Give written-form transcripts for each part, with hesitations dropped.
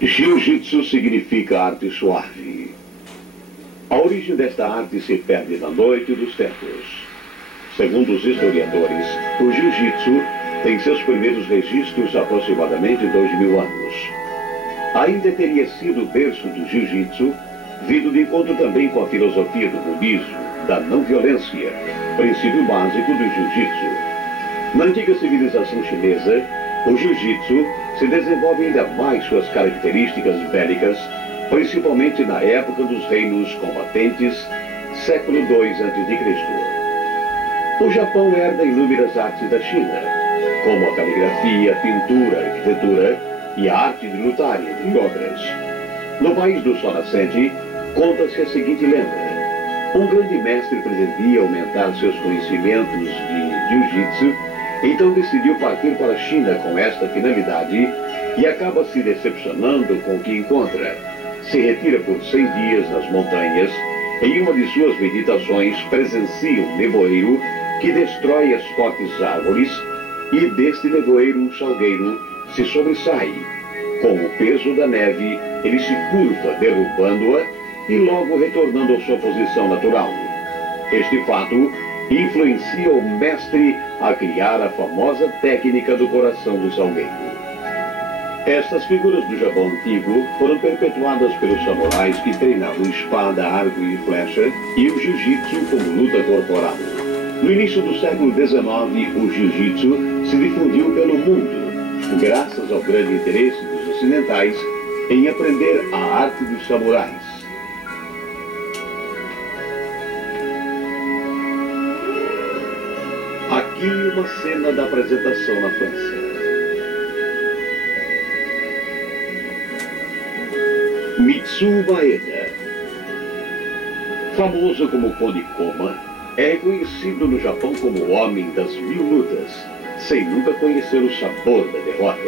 Jiu-jitsu significa arte suave. A origem desta arte se perde na noite dos tempos. Segundo os historiadores, o jiu-jitsu tem seus primeiros registros há aproximadamente 2000 anos. Ainda teria sido o berço do jiu-jitsu, vindo de encontro também com a filosofia do budismo, da não-violência, princípio básico do jiu-jitsu. Na antiga civilização chinesa, o jiu-jitsu se desenvolve ainda mais suas características bélicas, principalmente na época dos reinos combatentes, século II a.C. O Japão herda inúmeras artes da China, como a caligrafia, a pintura, a arquitetura e a arte de lutar, entre outras. No país do sol nascente, conta-se a seguinte lenda. Um grande mestre pretendia aumentar seus conhecimentos de jiu-jitsu, então decidiu partir para a China com esta finalidade e acaba se decepcionando com o que encontra. Se retira por 100 dias nas montanhas. Em uma de suas meditações, presencia um nevoeiro que destrói as fortes árvores e deste nevoeiro um salgueiro se sobressai. Com o peso da neve, ele se curva, derrubando-a e logo retornando à sua posição natural. Este fato influencia o mestre a criar a famosa técnica do coração do salgueiro. Estas figuras do Japão antigo foram perpetuadas pelos samurais que treinavam espada, arco e flecha e o jiu-jitsu como luta corporal. No início do século XIX, o jiu-jitsu se difundiu pelo mundo, graças ao grande interesse dos ocidentais em aprender a arte dos samurais. Aqui uma cena da apresentação na França. Mitsuo Maeda, famoso como Conde Koma, é reconhecido no Japão como o homem das 1000 lutas, sem nunca conhecer o sabor da derrota.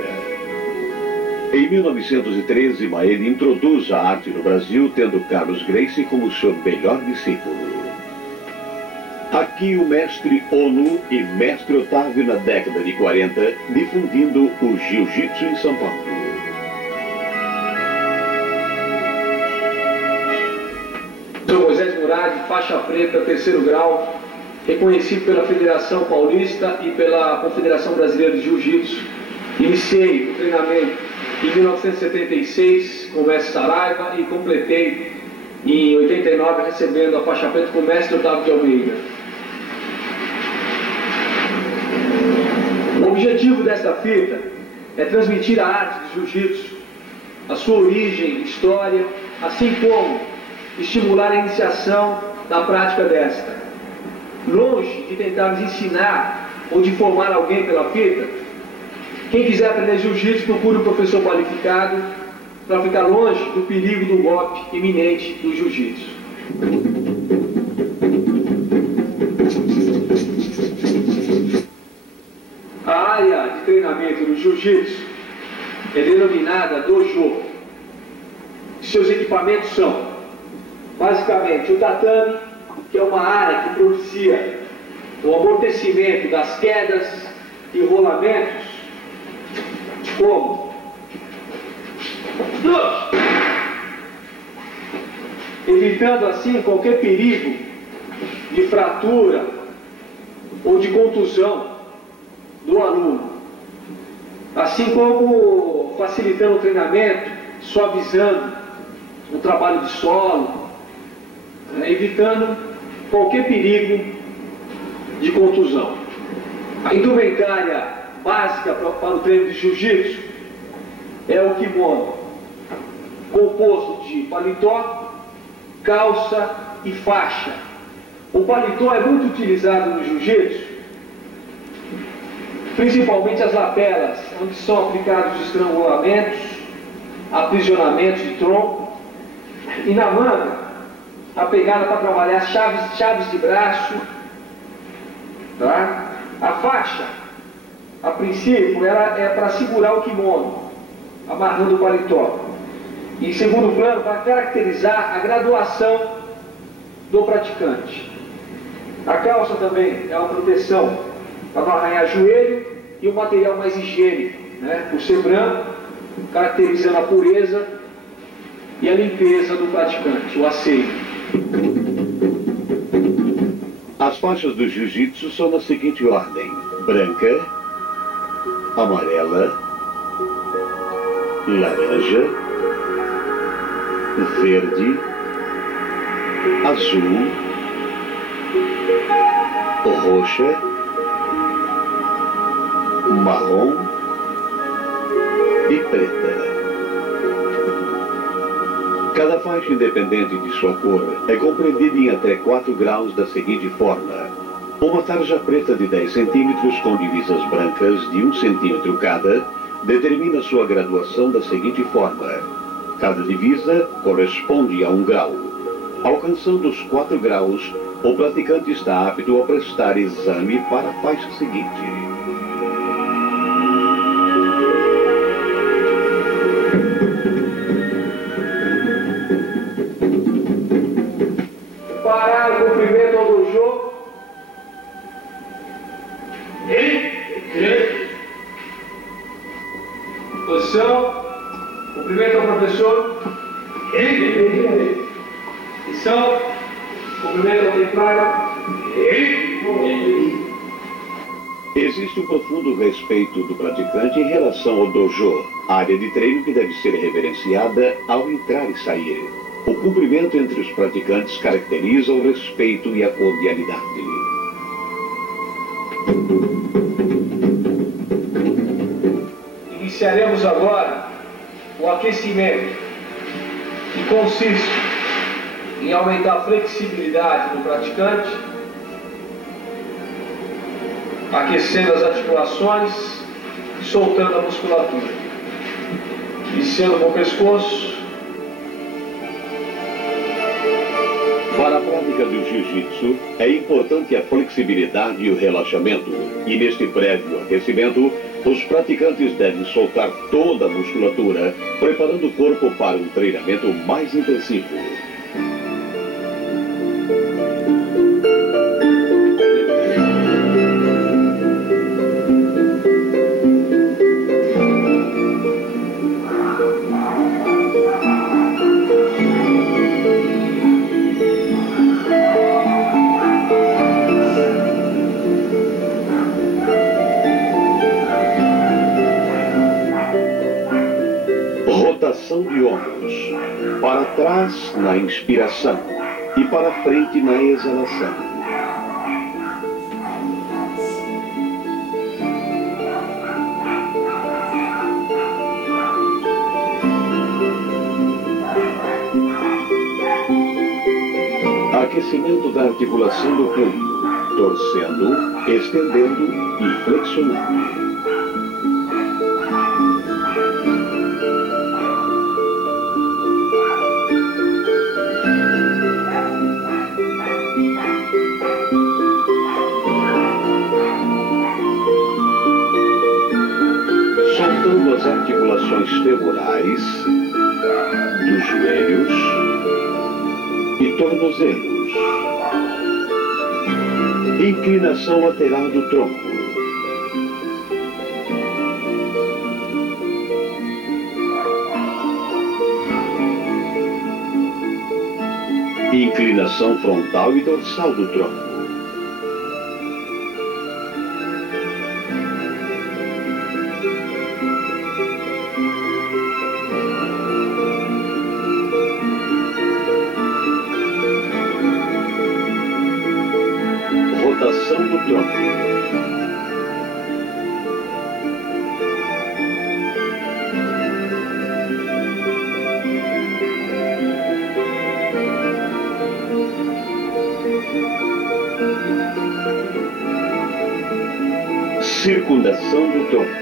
Em 1913, Maeda introduz a arte no Brasil, tendo Carlos Gracie como seu melhor discípulo. Aqui o mestre Ono e mestre Otávio na década de 40, difundindo o jiu-jitsu em São Paulo. Sou Moisés Murad, faixa preta, 3º grau, reconhecido pela Federação Paulista e pela Confederação Brasileira de Jiu-Jitsu. Iniciei o treinamento em 1976 com o mestre Saraiva e completei em 89 recebendo a faixa preta com o mestre Otávio de Almeida. O objetivo desta fita é transmitir a arte do jiu-jitsu, a sua origem, história, assim como estimular a iniciação da prática desta. Longe de tentarmos ensinar ou de formar alguém pela fita, quem quiser aprender jiu-jitsu procure um professor qualificado para ficar longe do perigo do golpe iminente do jiu-jitsu. A área de treinamento do jiu-jitsu é denominada dojo. Seus equipamentos são basicamente o tatame, que é uma área que propicia o amortecimento das quedas e rolamentos, como evitando assim qualquer perigo de fratura ou de contusão do aluno, assim como facilitando o treinamento, suavizando o trabalho de solo, evitando qualquer perigo de contusão. A indumentária básica para o treino de jiu-jitsu é o kimono, composto de paletó, calça e faixa. O paletó é muito utilizado no jiu-jitsu, principalmente as lapelas, onde são aplicados estrangulamentos, aprisionamentos de tronco, e na manga a pegada para trabalhar chaves de braço, tá? A faixa, a princípio, ela é para segurar o kimono, amarrando o paletó. E em segundo plano, para caracterizar a graduação do praticante. A calça também é uma proteção para não arranhar joelho e um material mais higiênico, né? Por ser branco, caracterizando a pureza e a limpeza do praticante, o asseio. As faixas do jiu-jitsu são na seguinte ordem: branca, amarela, laranja, verde, azul, roxa, marrom e preta. Cada faixa, independente de sua cor, é compreendida em até 4 graus da seguinte forma: uma tarja preta de 10 centímetros com divisas brancas de 1 centímetro cada determina sua graduação da seguinte forma: cada divisa corresponde a 1 grau. Alcançando os 4 graus, o praticante está apto a prestar exame para a faixa seguinte. Parar o cumprimento ao dojo. Posição. Cumprimento ao professor. Posição. Cumprimento ao templário. Existe um profundo respeito do praticante em relação ao dojo, área de treino que deve ser reverenciada ao entrar e sair. O cumprimento entre os praticantes caracteriza o respeito e a cordialidade. Iniciaremos agora o aquecimento, que consiste em aumentar a flexibilidade do praticante, aquecendo as articulações e soltando a musculatura. Iniciando com o pescoço. Para a prática do jiu-jitsu, é importante a flexibilidade e o relaxamento. E neste prévio aquecimento, os praticantes devem soltar toda a musculatura, preparando o corpo para um treinamento mais intensivo. Rotação de ombros. Para trás na inspiração e para frente na exalação. Aquecimento da articulação do punho, torcendo, estendendo e flexionando. Soltando as articulações femorais, dos joelhos e tornozelos. Inclinação lateral do tronco. Inclinação frontal e dorsal do tronco. Rotação do tronco. Circundação do tronco.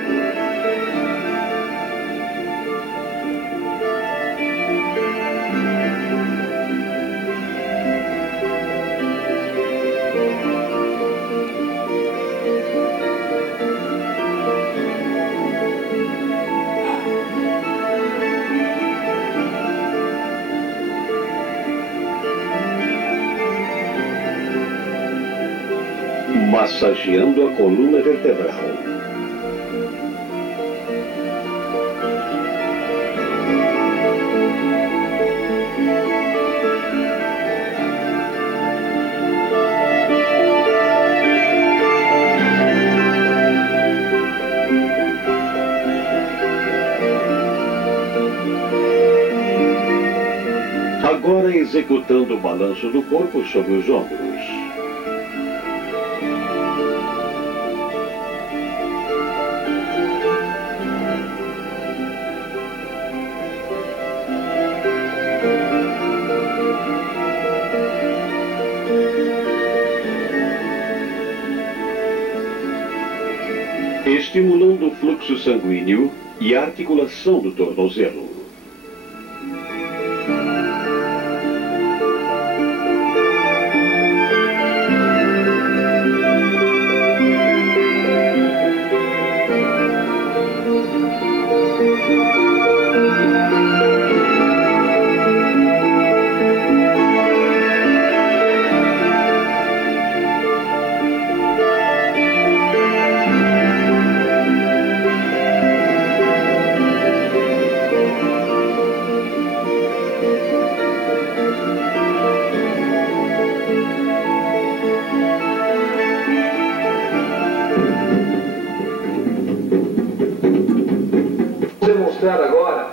Massageando a coluna vertebral. Agora executando o balanço do corpo sobre os ombros. Estimulando o fluxo sanguíneo e a articulação do tornozelo. Demonstrar agora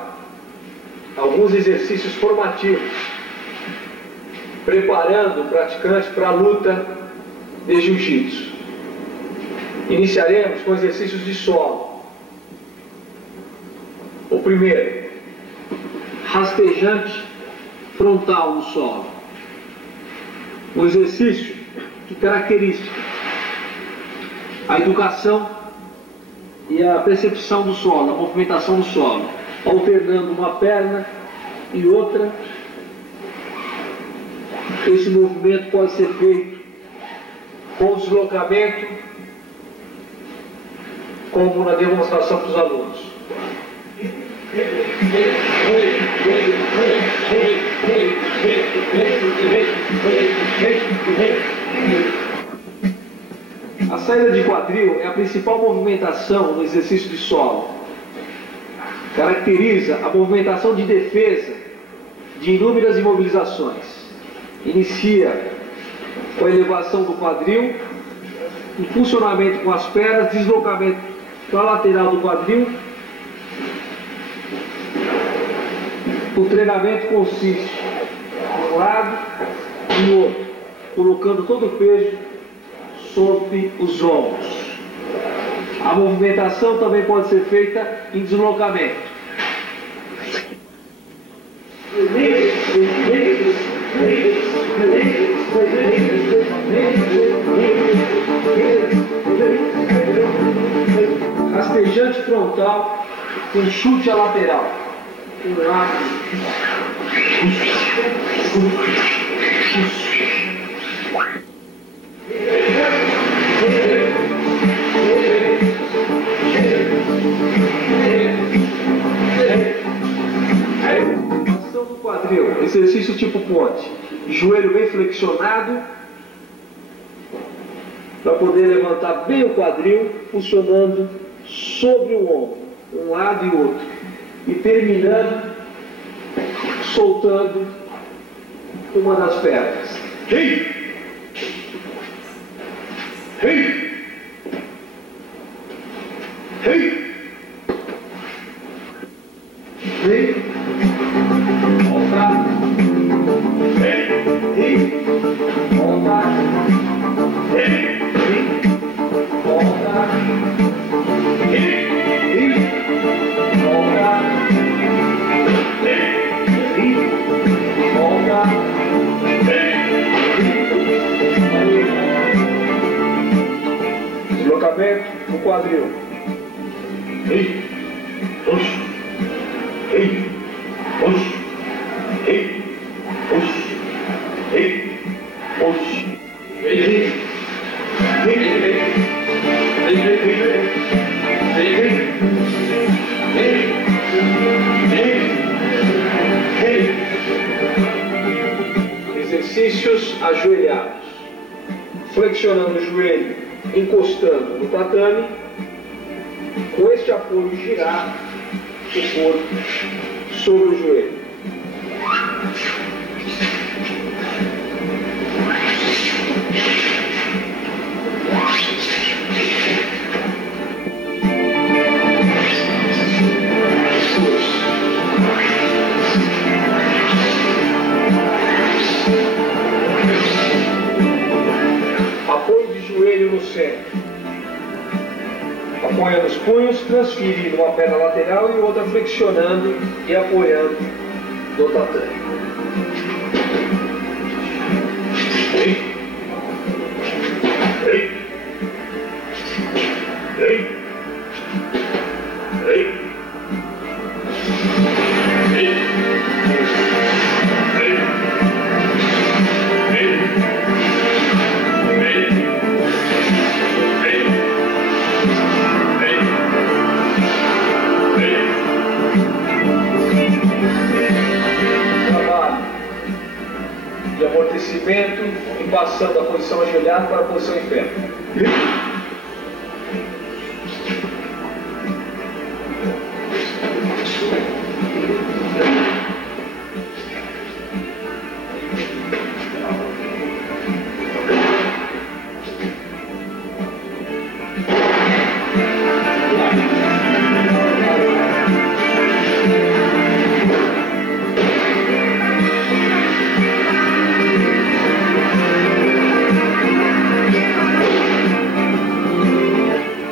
alguns exercícios formativos, preparando o praticante para a luta de jiu-jitsu. Iniciaremos com exercícios de solo. O primeiro, rastejante frontal no solo. Um exercício que caracteriza a educação e a percepção do solo, a movimentação do solo, alternando uma perna e outra. Esse movimento pode ser feito com deslocamento, como na demonstração para os alunos. A saída de quadril é a principal movimentação no exercício de solo. Caracteriza a movimentação de defesa de inúmeras imobilizações. Inicia com a elevação do quadril, impulsionamento com as pernas, deslocamento para a lateral do quadril. O treinamento consiste de um lado e no outro, colocando todo o peso sobre os ombros. A movimentação também pode ser feita em deslocamento. Rastejante frontal com chute à lateral. Um lado. Ação do quadril, exercício tipo ponte. Joelho bem flexionado, para poder levantar bem o quadril, funcionando sobre o ombro, um lado e outro. E terminando, soltando uma das pernas. Hey! Hey! Hey! Hey! Volta. Hey! Volta. Hey! Volta. Hey! Volta. Deslocamento no quadril. Ei! Oxi! Ei! Oxi! Ei! Oxi! Ei! Oxi! Ei! Ei! Exercícios ajoelhados. Flexionando o joelho, encostando no tatame. Com este apoio, girar o corpo sobre o joelho. punhos transferindo uma perna lateral e outra flexionando e apoiando no tatame. De amortecimento e passando da posição ajoelhada para a posição em pé.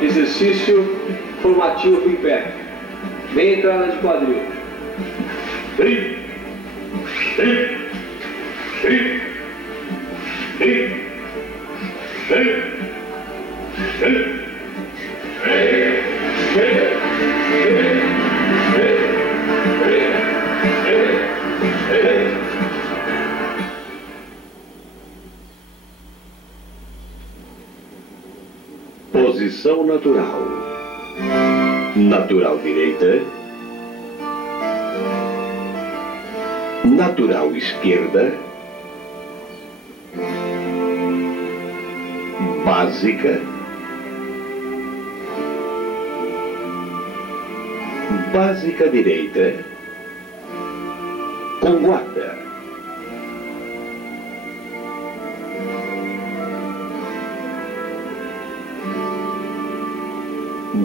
Exercício formativo em pé. Meia entrada de quadril. Posição natural. Natural direita. Natural esquerda. Básica. Básica direita. Com guarda.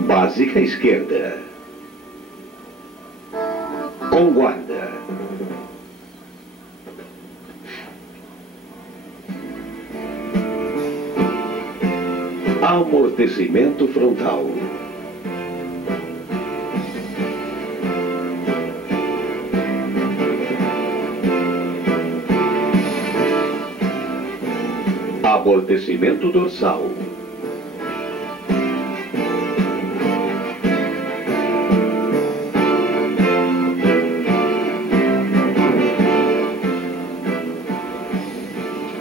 Básica esquerda. Com guarda. Amortecimento frontal. Amortecimento dorsal.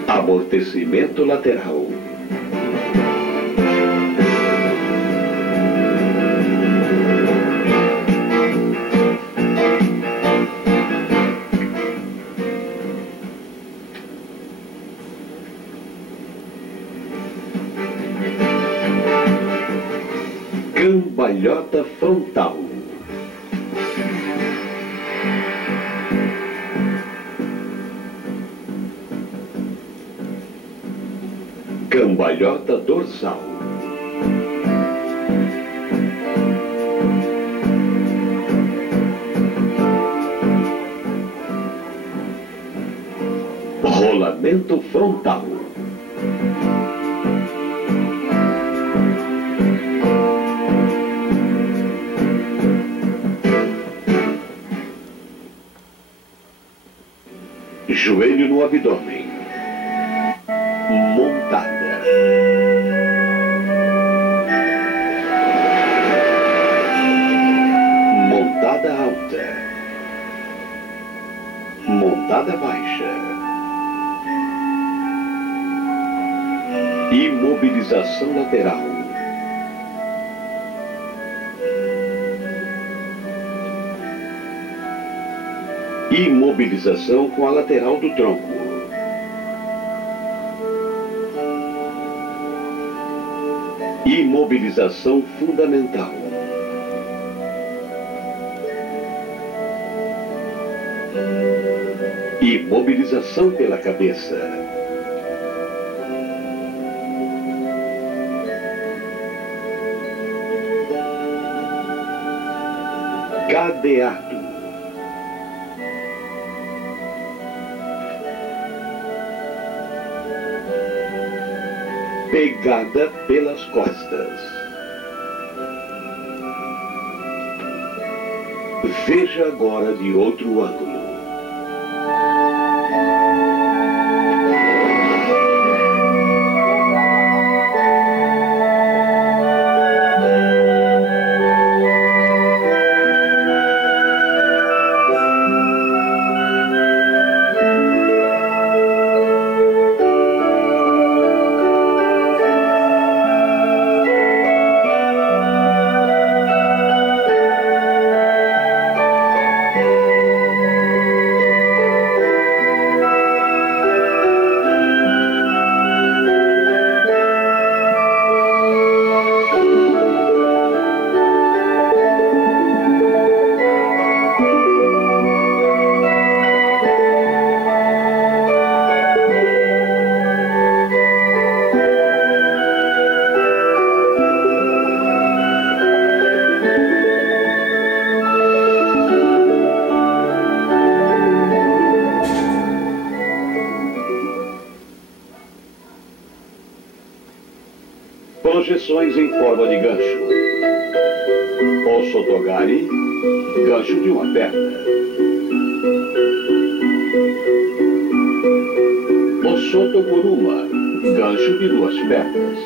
Amortecimento lateral. Cambalhota frontal. Cambalhota dorsal. Rolamento frontal. Joelho no abdômen. Montada. Montada alta. Montada baixa. Imobilização lateral. Imobilização com a lateral do tronco. Imobilização fundamental. Imobilização pela cabeça. Cadeado. Pegada pelas costas. Veja agora de outro ângulo. Projeções em forma de gancho. O Sotogari, gancho de uma perna. O Sotoguruma, gancho de duas pernas.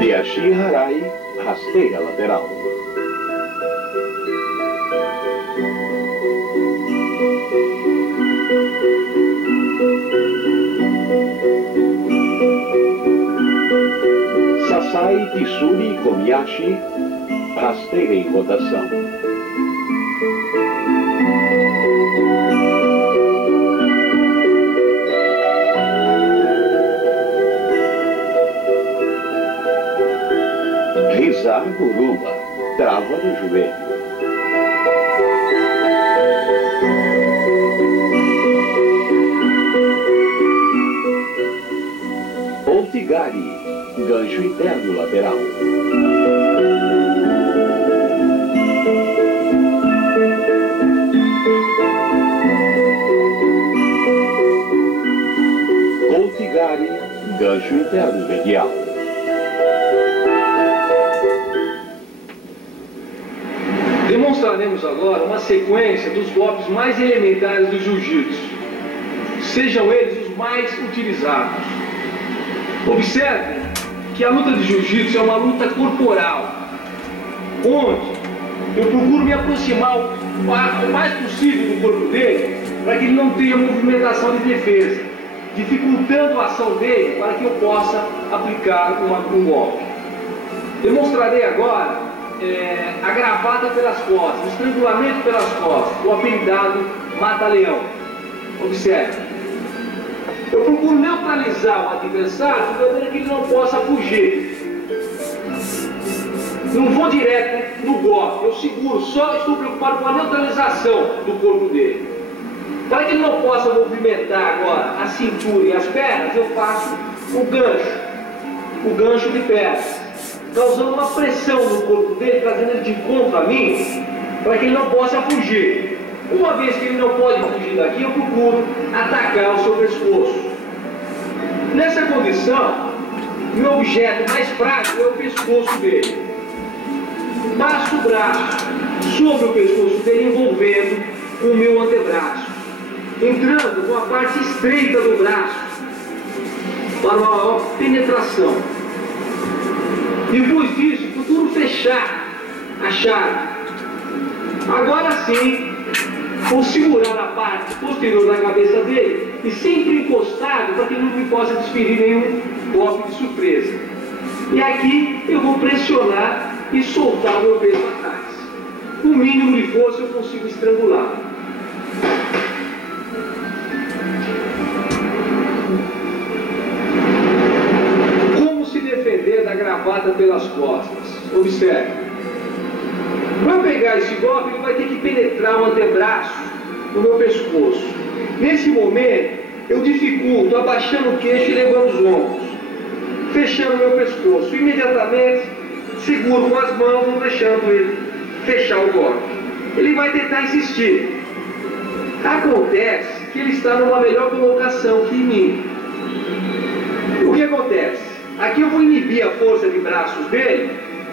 Deashi Harai, rasteira lateral. Sasai Tsuri Komiyashi, rasteira em rotação. Rizar Guruma, trava no joelho. Outigari, gancho interno lateral. Outigari, gancho interno medial. Demonstraremos agora uma sequência dos golpes mais elementares do jiu-jitsu, sejam eles os mais utilizados. Observe que a luta de jiu-jitsu é uma luta corporal, onde eu procuro me aproximar o mais possível do corpo dele, para que ele não tenha movimentação de defesa, dificultando a ação dele para que eu possa aplicar um golpe. Demonstrarei agora a gravata pelas costas, o estrangulamento pelas costas, o apelidado mata-leão. Observe. Eu procuro neutralizar o adversário de maneira que ele não possa fugir. Não vou direto no golpe, eu seguro, só estou preocupado com a neutralização do corpo dele. Para que ele não possa movimentar agora a cintura e as pernas, eu faço o gancho de pernas, causando uma pressão no corpo dele, trazendo ele de encontro a mim, para que ele não possa fugir. Uma vez que ele não pode fugir daqui, eu procuro atacar o seu pescoço. Nessa condição, meu objeto mais prático é o pescoço dele. Passo o braço sobre o pescoço dele, envolvendo o meu antebraço, entrando com a parte estreita do braço para uma maior penetração. Depois disso, procuro fechar a chave. Agora sim, vou segurar a parte posterior da cabeça dele e sempre encostado para que ele não me possa desferir nenhum golpe de surpresa. E aqui eu vou pressionar e soltar o meu peso atrás. O mínimo de força eu consigo estrangular. Defender da gravata pelas costas. Observe. Para pegar esse golpe, ele vai ter que penetrar o antebraço no meu pescoço. Nesse momento, eu dificulto abaixando o queixo e levando os ombros, fechando o meu pescoço. Imediatamente, seguro com as mãos, não deixando ele fechar o golpe. Ele vai tentar insistir. Acontece que ele está numa melhor colocação que em mim. O que acontece? Aqui eu vou inibir a força de braços dele,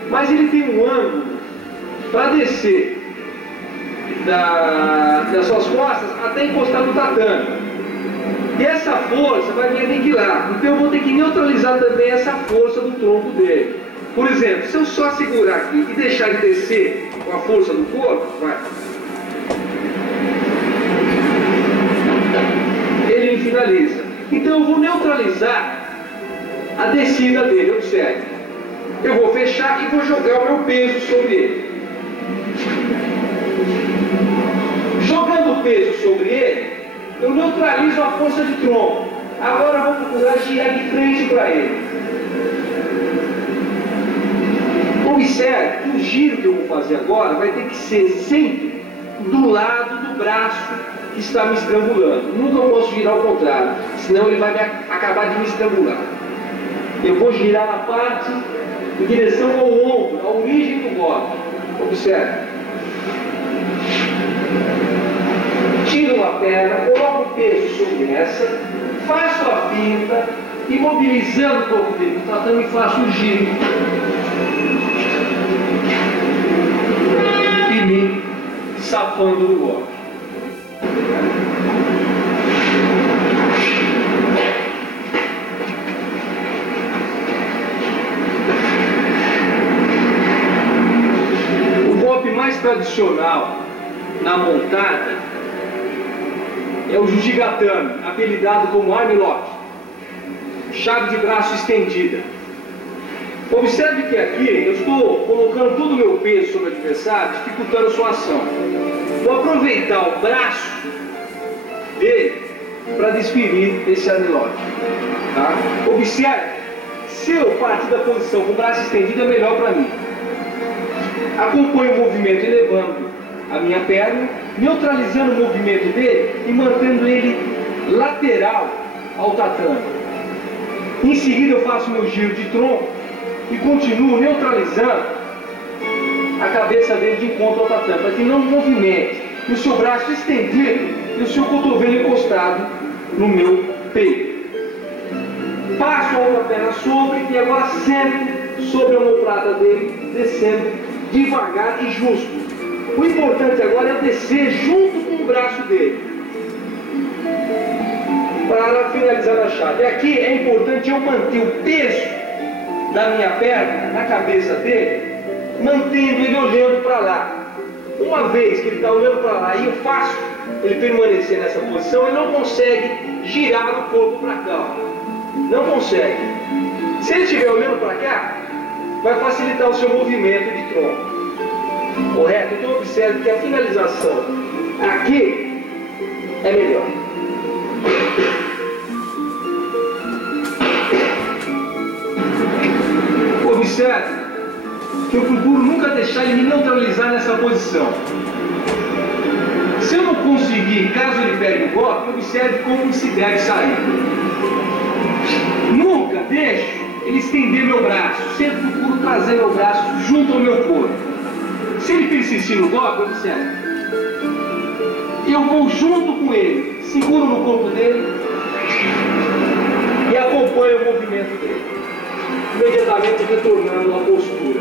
mas ele tem um ângulo para descer das suas costas até encostar no tatame. E essa força vai me aniquilar. Então eu vou ter que neutralizar também essa força do tronco dele. Por exemplo, se eu só segurar aqui e deixar ele descer com a força do corpo, vai. Ele me finaliza. Então eu vou neutralizar a descida dele, observe. Eu vou fechar e vou jogar o meu peso sobre ele. Jogando o peso sobre ele, eu neutralizo a força de tronco. Agora eu vou procurar girar de frente para ele. Observe que o giro que eu vou fazer agora vai ter que ser sempre do lado do braço que está me estrangulando. Nunca eu posso girar ao contrário, senão ele vai acabar de me estrangular. Eu vou girar na parte em direção ao ombro, à origem do golpe. Observe. Tiro uma perna, coloco o peso sobre essa, faço a finta, imobilizando o corpo dele, tratando e faço um giro. E me safando do golpe. O golpe mais tradicional na montada é o Jujigatame, apelidado como armlock, chave de braço estendida. Observe que aqui eu estou colocando todo o meu peso sobre o adversário, dificultando a sua ação. Vou aproveitar o braço dele para desferir esse armlock. Tá? Observe, se eu partir da posição com o braço estendido é melhor para mim. Acompanho o movimento elevando a minha perna, neutralizando o movimento dele e mantendo ele lateral ao tatame. Em seguida eu faço meu giro de tronco e continuo neutralizando a cabeça dele de encontro ao tatame, para que não movimente o seu braço estendido e o seu cotovelo encostado no meu peito. Passo a outra perna sobre e agora sempre sobre a omoplata dele, descendo devagar e justo. O importante agora é descer junto com o braço dele para finalizar na chave. Aqui é importante eu manter o peso da minha perna na cabeça dele, mantendo ele olhando para lá. Uma vez que ele está olhando para lá e eu faço ele permanecer nessa posição, ele não consegue girar o corpo para cá. Não consegue. Se ele estiver olhando para cá, vai facilitar o seu movimento de tronco. Correto? Então observe que a finalização aqui é melhor. Observe que eu procuro nunca deixar ele me neutralizar nessa posição. Se eu não conseguir, caso ele pegue o golpe, observe como se deve sair. Nunca deixo ele estender meu braço, sempre procuro trazer meu braço junto ao meu corpo. Se ele persistir no golpe, observe. Eu vou junto com ele, seguro no corpo dele e acompanho o movimento dele, imediatamente retornando à postura.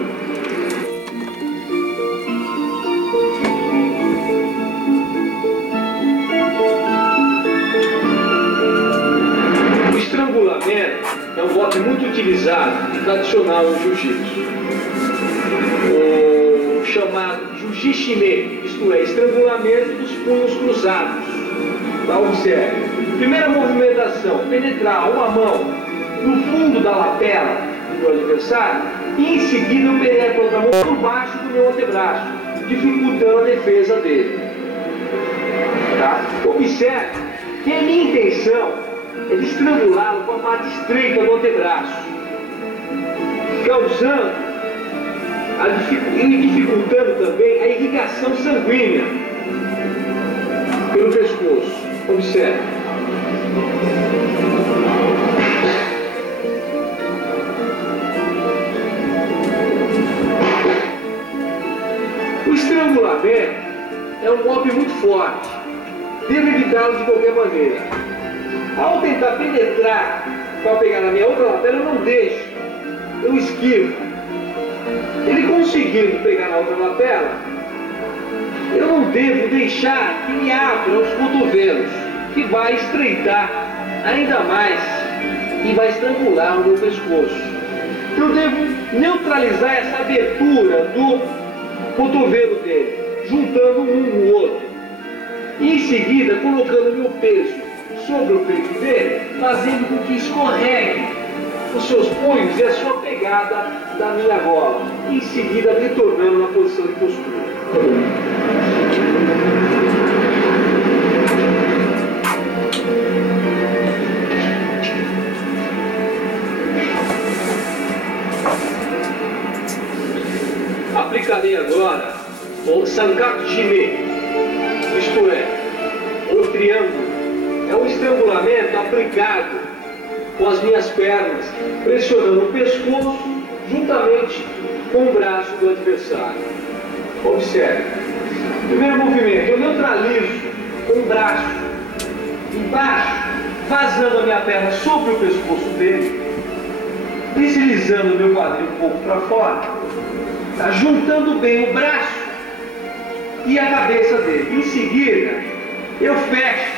O estrangulamento é um golpe muito utilizado e tradicional no jiu-jitsu. Chamado Juji-shime, isto é, estrangulamento dos punhos cruzados. Tá? Observe. Primeira movimentação, penetrar uma mão no fundo da lapela do adversário e em seguida eu penetro outra mão por baixo do meu antebraço, dificultando a defesa dele. Tá? Observe que a minha intenção é de estrangulá-lo com a parte estreita do antebraço, causando e dificultando também a irrigação sanguínea pelo pescoço. Observe. O estrangulamento é um golpe muito forte. Devo prejudicá-lo de qualquer maneira. Ao tentar penetrar para pegar na minha outra lapela, eu não deixo, eu esquivo. Ele conseguindo pegar na outra lapela, eu não devo deixar que me abra os cotovelos, que vai estreitar ainda mais e vai estrangular o meu pescoço. Eu devo neutralizar essa abertura do cotovelo dele, juntando um no outro. E em seguida, colocando meu peso sobre o peito dele, fazendo com que escorregue os seus punhos e a sua pegada da minha gola. E em seguida, retornando na posição de postura. Aplicarei agora o Sankaku Shime, isto é, o triângulo. É um estrangulamento aplicado com as minhas pernas, pressionando o pescoço juntamente com o braço do adversário. Observe. Primeiro movimento, eu neutralizo com o braço embaixo, vazando a minha perna sobre o pescoço dele, deslizando o meu quadril um pouco para fora, tá? Juntando bem o braço e a cabeça dele. Em seguida, eu fecho,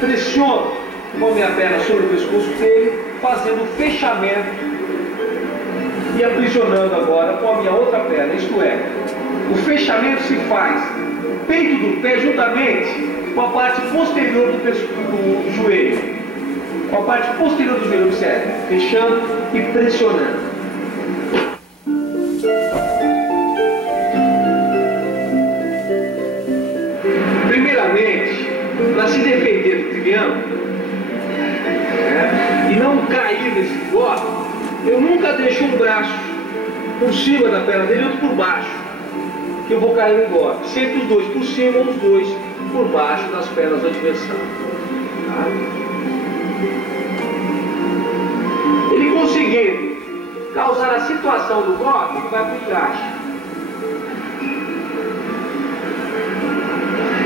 pressiono com a minha perna sobre o pescoço dele, fazendo o fechamento e aprisionando agora com a minha outra perna. Isto é, o fechamento se faz peito do pé juntamente com a parte posterior do joelho. Com a parte posterior do joelho, observe, fechando e pressionando. Primeiramente, para se defender do triângulo, e não cair nesse golpe, eu nunca deixo um braço por cima da perna dele e outro por baixo, que eu vou cair no golpe. Sempre os dois por cima ou os dois por baixo das pernas do adversário. Tá? Ele conseguindo causar a situação do golpe, ele vai para o encaixe.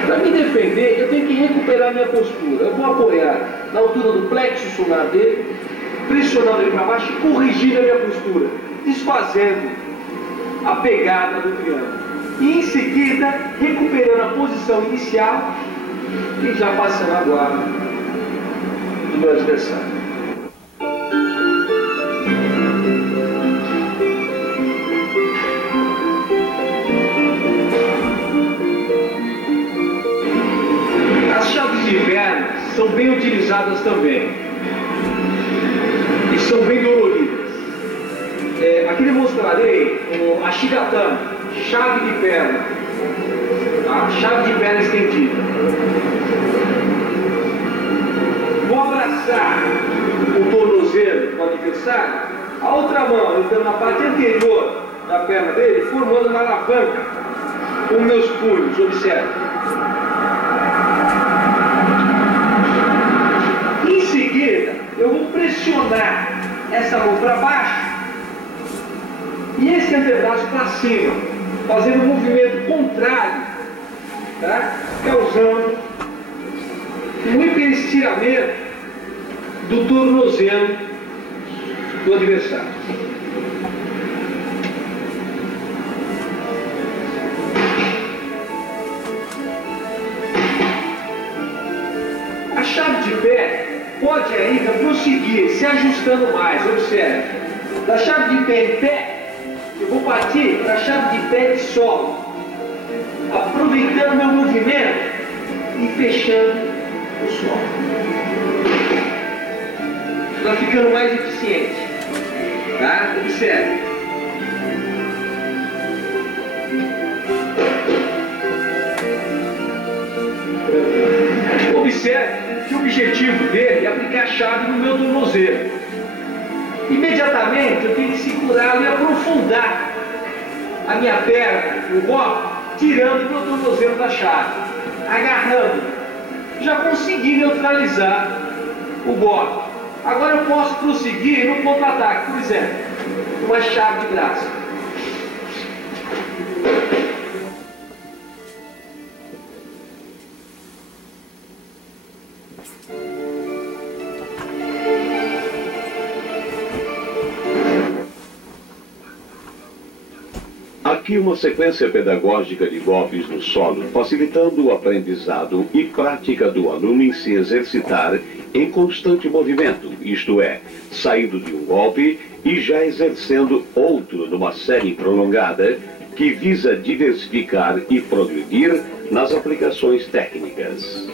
Para me defender, eu tenho que recuperar minha postura. Eu vou apoiar na altura do plexo solar dele, pressionando ele para baixo e corrigindo a minha postura, desfazendo a pegada do triângulo. E em seguida, recuperando a posição inicial e já passando a guarda do meu adversário. As chaves de perna são bem utilizadas também e são bem doloridas. Aqui demonstrarei a Shigatama, chave de perna, tá? Chave de perna estendida. Vou abraçar o tornozelo do adversário, a outra mão entrando na parte anterior da perna dele, formando uma alavanca com meus punhos, observe. Em seguida, eu vou pressionar essa mão para baixo e esse antebraço para cima, fazendo um movimento contrário, tá? Causando um hiperestiramento do tornozelo do adversário. A chave de pé pode ainda prosseguir, se ajustando mais. Observe, da chave de pé em pé, eu vou partir para a chave de pé de solo, aproveitando meu movimento e fechando o solo. Está ficando mais eficiente, tá? Observe. Observe que o objetivo dele é aplicar a chave no meu tornozelo. Imediatamente eu tenho que segurá-lo e aprofundar a minha perna no golpe, tirando o meu tornozelo da chave, agarrando. Já consegui neutralizar o golpe. Agora eu posso prosseguir no contra-ataque, por exemplo, uma chave de braço. Aqui uma sequência pedagógica de golpes no solo, facilitando o aprendizado e prática do aluno em se exercitar em constante movimento, isto é, saindo de um golpe e já exercendo outro numa série prolongada que visa diversificar e progredir nas aplicações técnicas.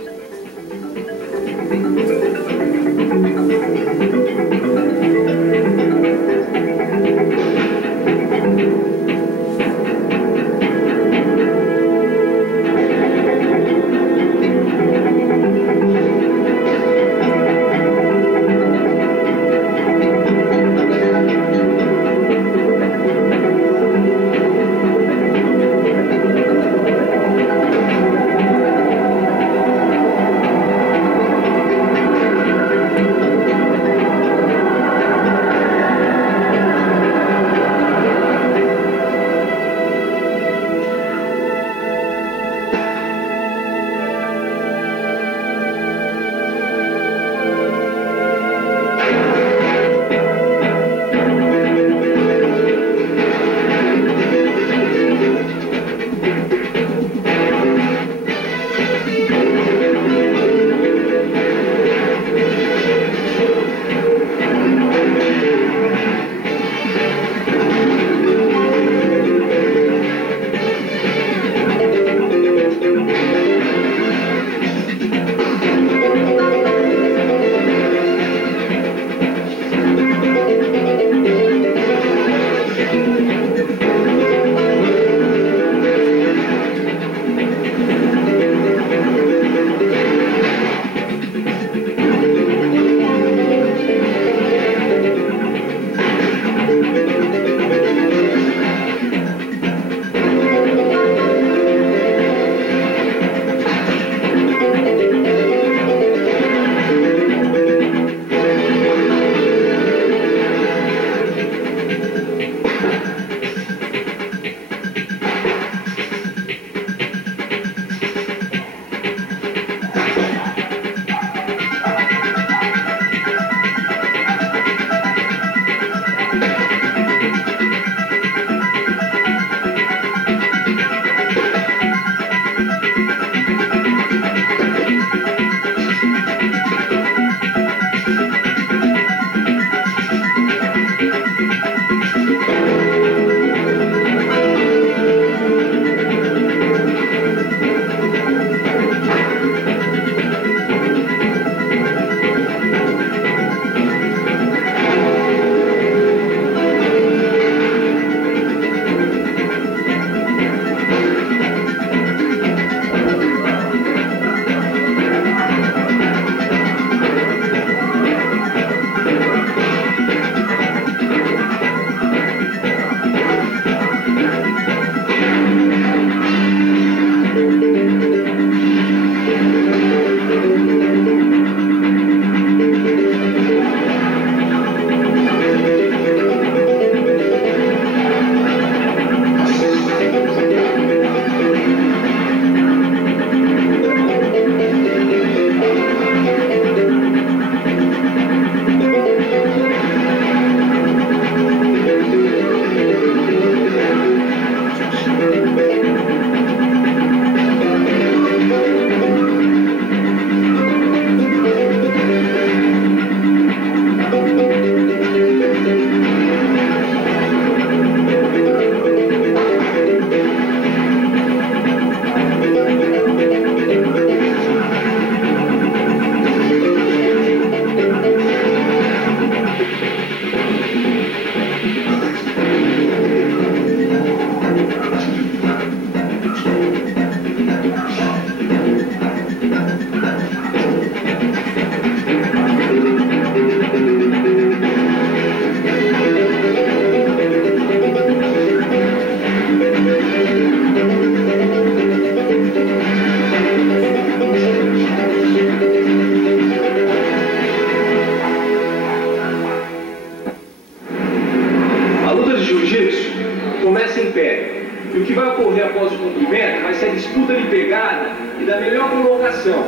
E o que vai ocorrer após o cumprimento vai ser a disputa de pegada e da melhor colocação.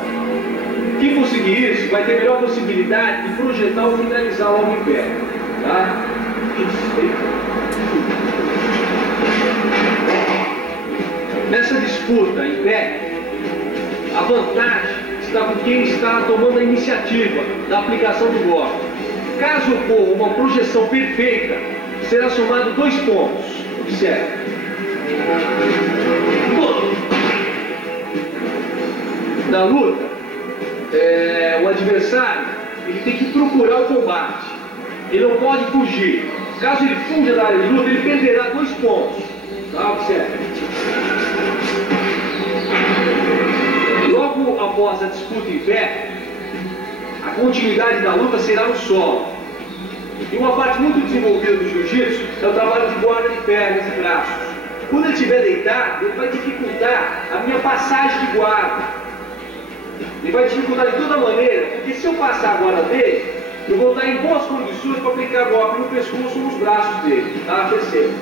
Quem conseguir isso vai ter melhor possibilidade de projetar ou finalizar logo em pé. Tá? Nessa disputa em pé, a vantagem está com quem está tomando a iniciativa da aplicação do golpe. Caso ocorra uma projeção perfeita, será somado 2 pontos. Observe. Na luta, o adversário ele tem que procurar o combate. Ele não pode fugir. Caso ele fuja da área de luta, ele perderá 2 pontos. Tá? Observe. Logo após a disputa em pé, a continuidade da luta será no solo. E uma parte muito desenvolvida do jiu-jitsu é o trabalho de guarda de pernas e braços. Quando ele estiver deitado, ele vai dificultar a minha passagem de guarda. Ele vai dificultar de toda maneira, porque se eu passar a guarda dele, eu vou estar em boas condições para aplicar golpe no pescoço ou nos braços dele. Tá? Perceba.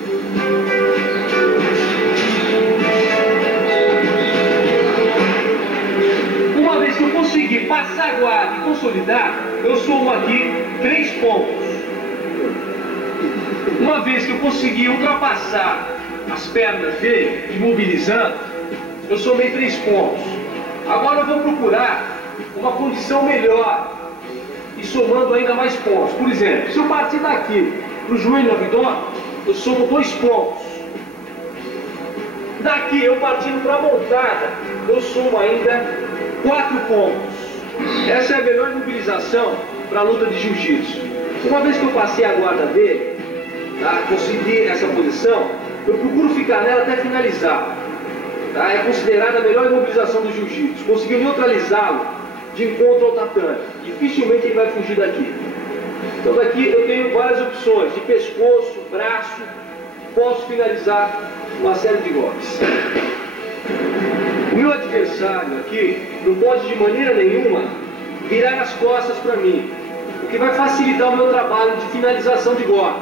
Uma vez que eu conseguir passar a guarda e consolidar, eu somo aqui 3 pontos. Uma vez que eu conseguir ultrapassar as pernas dele, imobilizando, eu somei 3 pontos. Agora eu vou procurar uma condição melhor e somando ainda mais pontos. Por exemplo, se eu partir daqui para o joelho no abdômen, eu somo 2 pontos. Daqui eu partindo para a montada, eu somo ainda 4 pontos. Essa é a melhor mobilização para a luta de jiu-jitsu. Uma vez que eu passei a guarda dele, tá, consegui essa posição, eu procuro ficar nela até finalizar. Tá? É considerada a melhor imobilização do jiu-jitsu. Conseguiu neutralizá-lo de encontro ao tatame. Dificilmente ele vai fugir daqui. Então daqui eu tenho várias opções, de pescoço, braço, posso finalizar uma série de golpes. O meu adversário aqui não pode de maneira nenhuma virar as costas para mim, o que vai facilitar o meu trabalho de finalização de golpe.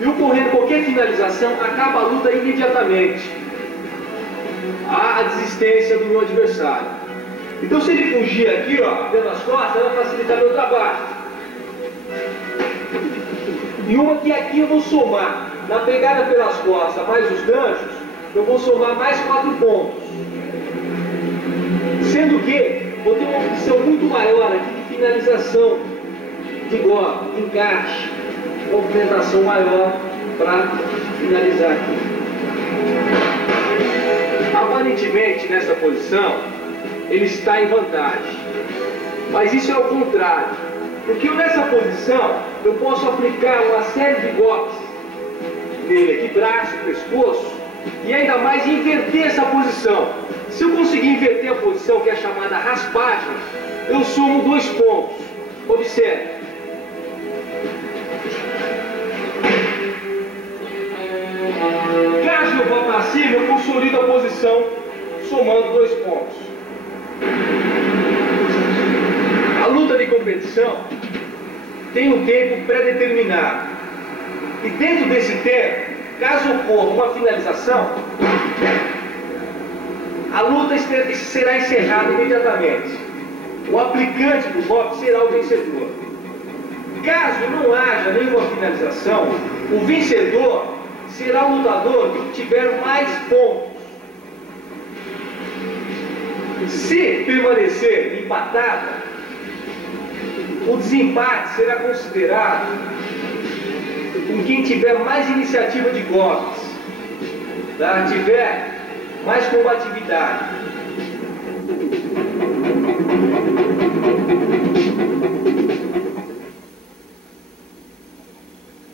E ocorrendo qualquer finalização, acaba a luta imediatamente. Há a desistência do meu adversário. Então se ele fugir aqui, ó, dando as costas, vai facilitar meu trabalho. E uma que aqui eu vou somar, na pegada pelas costas, mais os ganchos, eu vou somar mais 4 pontos. Sendo que vou ter uma opção muito maior aqui de finalização de golpe, de encaixe, movimentação maior para finalizar aqui. Aparentemente, nessa posição, ele está em vantagem. Mas isso é o contrário. Porque nessa posição, eu posso aplicar uma série de golpes nele aqui, braço, pescoço, e ainda mais inverter essa posição. Se eu conseguir inverter a posição, que é a chamada raspagem, eu somo 2 pontos. Observe. Caso eu vá para cima, eu consolido a posição, somando 2 pontos. A luta de competição tem um tempo pré-determinado. E dentro desse tempo, caso ocorra uma finalização, a luta será encerrada imediatamente. O aplicante do golpe será o vencedor. Caso não haja nenhuma finalização, o vencedor será o lutador que tiver mais pontos. Se permanecer empatada, o desempate será considerado com quem tiver mais iniciativa de golpes, tá? Tiver mais combatividade.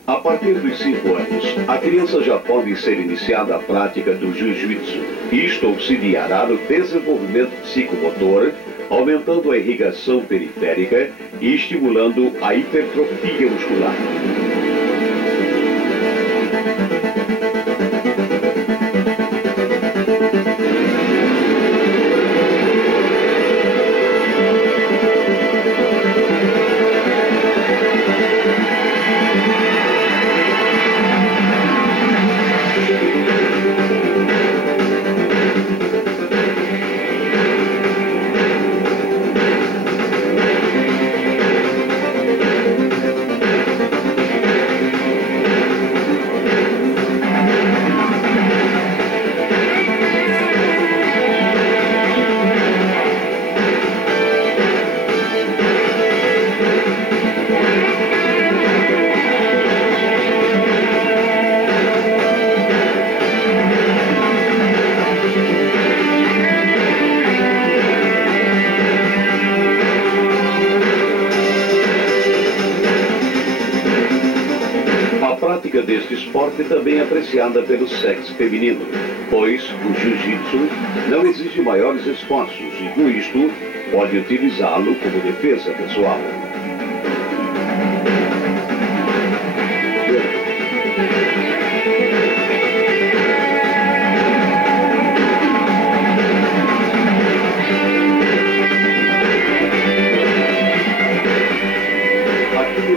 A partir dos 5 anos, a criança já pode ser iniciada a prática do jiu-jitsu. Isto auxiliará no desenvolvimento psicomotor, aumentando a irrigação periférica e estimulando a hipertrofia muscular. deste esporte também é apreciada pelo sexo feminino, pois o jiu-jitsu não exige maiores esforços e, com isto, pode utilizá-lo como defesa pessoal.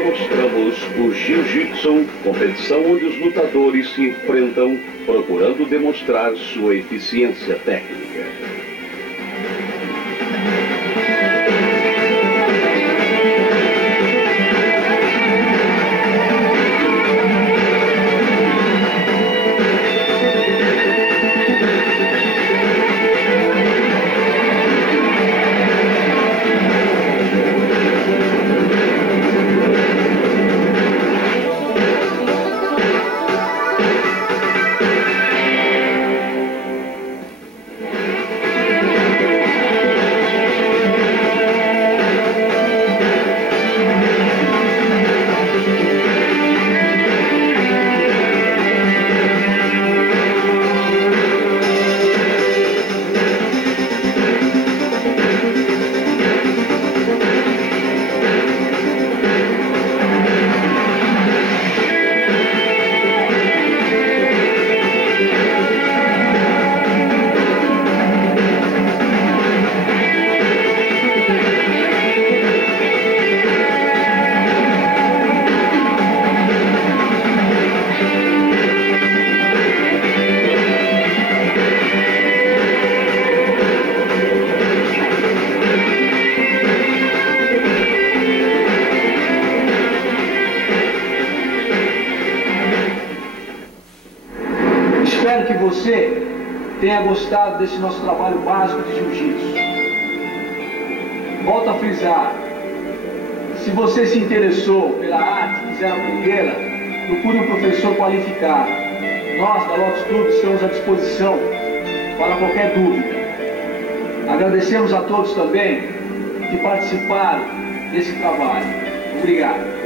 Mostramos o Jiu-Jitsu, competição onde os lutadores se enfrentam procurando demonstrar sua eficiência técnica. Espero que você tenha gostado desse nosso trabalho básico de jiu-jitsu. Volto a frisar, se você se interessou pela arte e quiser aprendê-la, procure um professor qualificado. Nós, da Lotus Club, estamos à disposição para qualquer dúvida. Agradecemos a todos também que participaram desse trabalho. Obrigado.